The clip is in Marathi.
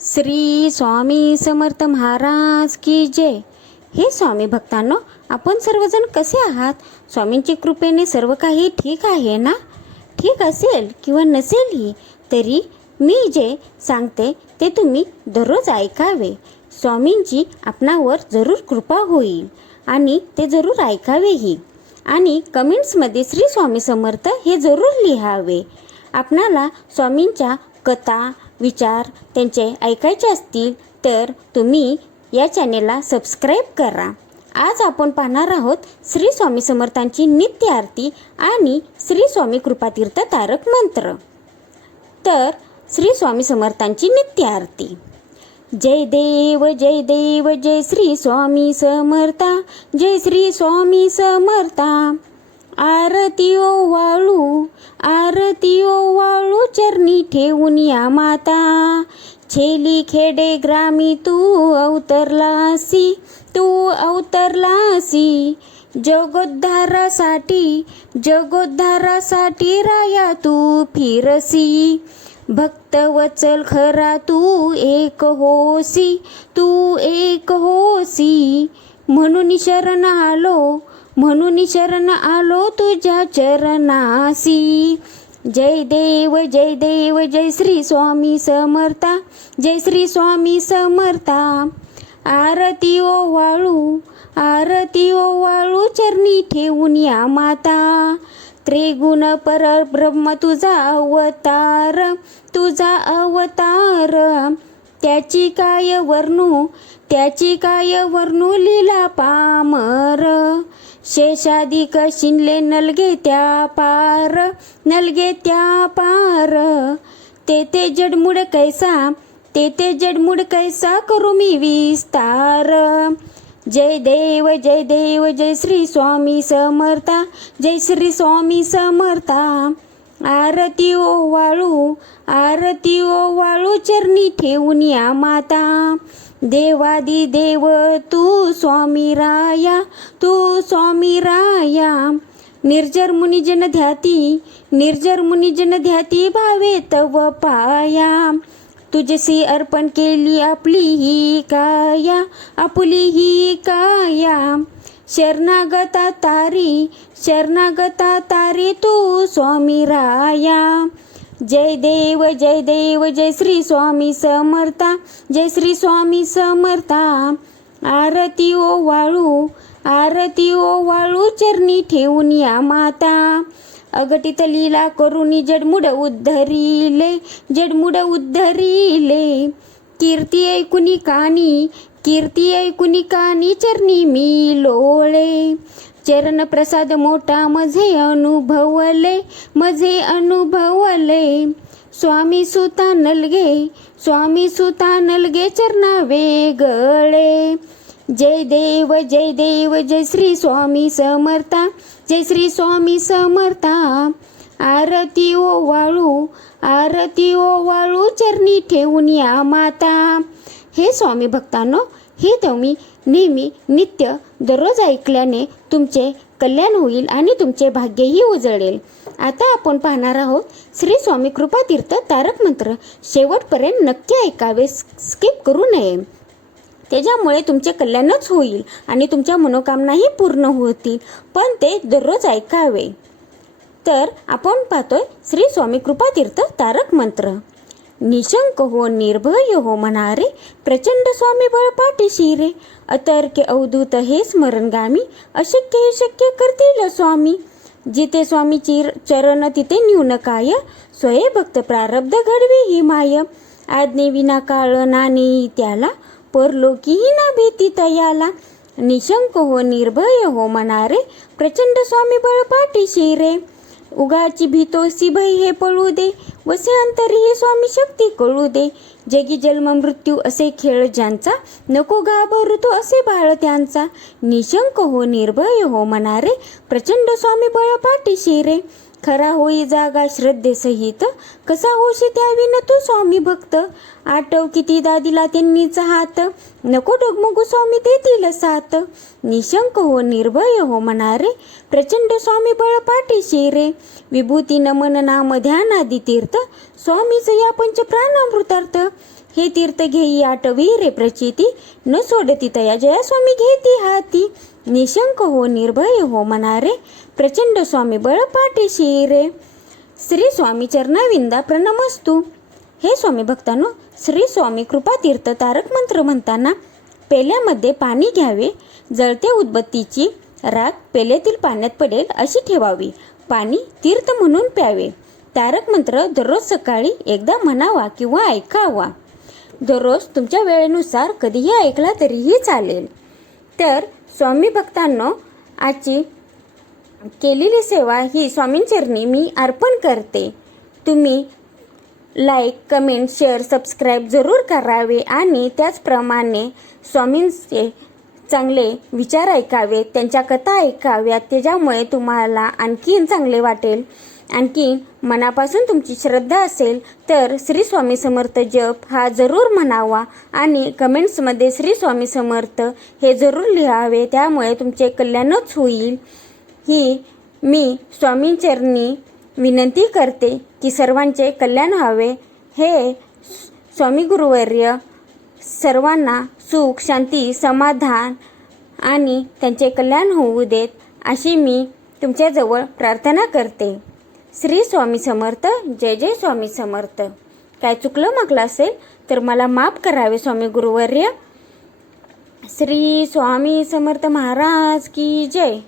श्री स्वामी समर्थ महाराज की जय. हे स्वामी भक्तांनो आपण सर्वजण कसे आहात? स्वामींची कृपेने सर्व काही ठीक आहे ना? ठीक असेल किंवा नसेलही तरी मी जे सांगते ते तुम्ही दररोज ऐकावे. स्वामींची आपणावर जरूर कृपा होईल आणि ते जरूर ऐकावेही. आणि कमेंट्समध्ये श्री स्वामी समर्थ हे जरूर लिहावे. आपणाला स्वामींच्या कथा विचार त्यांचे ऐकायचे असतील तर तुम्ही या चॅनेलला सबस्क्राईब करा. आज आपण पाहणार आहोत श्री स्वामी समर्थांची नित्य आरती आणि श्री स्वामी कृपातीर्थ तारक मंत्र. तर श्री स्वामी समर्थांची नित्य आरती. जय देव जय देव जय श्री स्वामी समर्था जय श्री स्वामी समर्था. आरती ओ वाळू आरती ओ वाळू चरणी ठेवून या माता. छेली खेडे ग्रामी तू अवतरलासी तू अवतरलासी. जगोद्धारासाठी जगोद्धारासाठी राया तू फिरसी. भक्त वचल खरा तू एक होसी तू एक होसी. म्हणून शरण आलो म्हणून शरण आलो तुझ्या चरणासी. जय देव जय देव जय श्री स्वामी समर्था जय श्री स्वामी समर्था. आरती ओ वाळू आरती ओ वाळू चरणी ठेवून या माता. त्रिगुण पर ब्रह्म तुझा अवतार तुझा अवतार. त्याची काय वर्णू त्याची काय वर्णू लीला पामर. शेषाधिक शिनले नलगे त्या पार नलगे त्या पार. ते ते जडमुड कैसा ते ते जडमुड कैसा करू मी विस्तार. जय देव जय देव जय श्री स्वामी समर्था जय श्री स्वामी समर्था. आरती ओ वाळू आरती ओ वाळू चरणी ठेवून या माता. देवादी देव तू स्वामी राया तू स्वामी राया. निर्जर मुनिजन ध्याती निर्जर मुनिजन ध्याती भावे तव पाया. तुझसी अर्पण केली आपली ही काया आपली ही काया. शरणागता तारी शरणागता तारी तू स्वामी राया. जय देव जय देव जय श्री स्वामी समर्था जय श्री स्वामी समर्था. आरती ओ वाळू आरती ओ वाळू चरणी ठेवून या माता. अगटित लीला करुणी जडमुड उद्धरिले जडमुड उद्धरिले. कीर्ती ऐकुनी कानी कीर्ती ऐकुनी कानी चरणी मी लोळे. चरण प्रसाद मोठा मझे अनुभवले मझे अनुभवले. स्वामी सुता नलगे स्वामी सुता नलगे चरणा वेगळे जय देव जय देव जय श्री स्वामी समर्था जय श्री स्वामी समर्था. आरती ओ वाळू आरती ओ वाळू चरणी ठेवून या माता. हे स्वामी भक्तांनो हे तुम्ही नेहमी नित्य दररोज ऐकल्याने तुमचे कल्याण होईल आणि तुमचे भाग्यही उजळेल. आता आपण पाहणार आहोत श्री स्वामी कृपातीर्थ तारक मंत्र. शेवटपर्यंत नक्की ऐकावे स्किप करू नये. त्याच्यामुळे तुमचे कल्याणच होईल आणि तुमच्या मनोकामनाही पूर्ण होतील पण ते दररोज ऐकावे. तर आपण पाहतोय श्री स्वामी कृपातीर्थ तारक मंत्र. निशंक हो निर्भय हो म्हणारे प्रचंड स्वामी बळ पाठीशी रे अतर्क्य अवधूत हे स्मरणगामी अशक्य हे शक्य करतील स्वामी जिथे स्वामी चिर चरण तिथे न्यून काय स्वय भक्त प्रारब्ध घडवी ही माय आज्ञे विना काळ नाणे त्याला परलोकीही ना भीती तयाला निशंक हो निर्भय हो म्हणारे प्रचंड स्वामी बळ पाठीशी रे उगाची भीतोसी भय हे पळू दे वसे अंतरी हे स्वामी शक्ती कळू दे. जगी जन्म मृत्यू असे खेळ ज्यांचा नको घाबरू तो असे बाळ त्यांचा. निशंक हो निर्भय हो म्हणारे प्रचंड स्वामी बळ पाठीशी रे खरा होई जागा श्रद्धेसहित. कसा होशी त्याविन तू स्वामी भक्त? आठव किती दादीला त्यांनीच हात. नको डगमगू स्वामी देतील साथ. निशंक हो निर्भय हो म्हणारे. प्रचंड स्वामी बळ पाठीशी रे विभूती नमन नाम ध्यानादी तीर्थ. स्वामीच या पंच प्राणामृतार्थ हे तीर्थ घेई आटवी रे प्रचिती. न सोडती तया जया स्वामी घेती हाती. निशंक हो निर्भय हो म्हणारे प्रचंड स्वामी बळ पाठीशी रे श्री स्वामी चरणाविंदा प्रणमस्तू हे स्वामी भक्तांनो श्री स्वामी कृपा तीर्थ तारक मंत्र म्हणताना पेल्यामध्ये पाणी घ्यावे जळत्या उदबत्तीची राख पेल्यातील पाण्यात पडेल अशी ठेवावी पाणी तीर्थ म्हणून प्यावे तारक मंत्र दररोज सकाळी एकदा म्हणावा किंवा ऐकावा दररोज तुमच्या वेळेनुसार कधीही ऐकला तरीही चालेल तर स्वामी भक्तांनो आजची केलेली सेवा ही स्वामींचरणी मी अर्पण करते. तुम्ही लाईक कमेंट शेअर सबस्क्राईब जरूर करावे आणि त्याचप्रमाणे स्वामींचे चांगले विचार ऐकावेत त्यांच्या कथा ऐकाव्यात त्याच्यामुळे तुम्हाला आणखीन चांगले वाटेल. आणखी मनापासून तुमची श्रद्धा असेल तर श्री स्वामी समर्थ जप हा जरूर म्हणावा आणि कमेंट्समध्ये श्री स्वामी समर्थ हे जरूर लिहावे त्यामुळे तुमचे कल्याणच होईल. ही मी स्वामींचरणी विनंती करते की सर्वांचे कल्याण व्हावे. हे स्वामी गुरुवर्य सर्वांना सुख शांती समाधान आणि त्यांचे कल्याण होऊ देत अशी मी तुमच्याजवळ प्रार्थना करते. श्री स्वामी समर्थ जय जय स्वामी समर्थ. काय चुकलं मागलं असेल तर मला माफ करावे स्वामी गुरुवर्य. श्री स्वामी समर्थ महाराज की जय.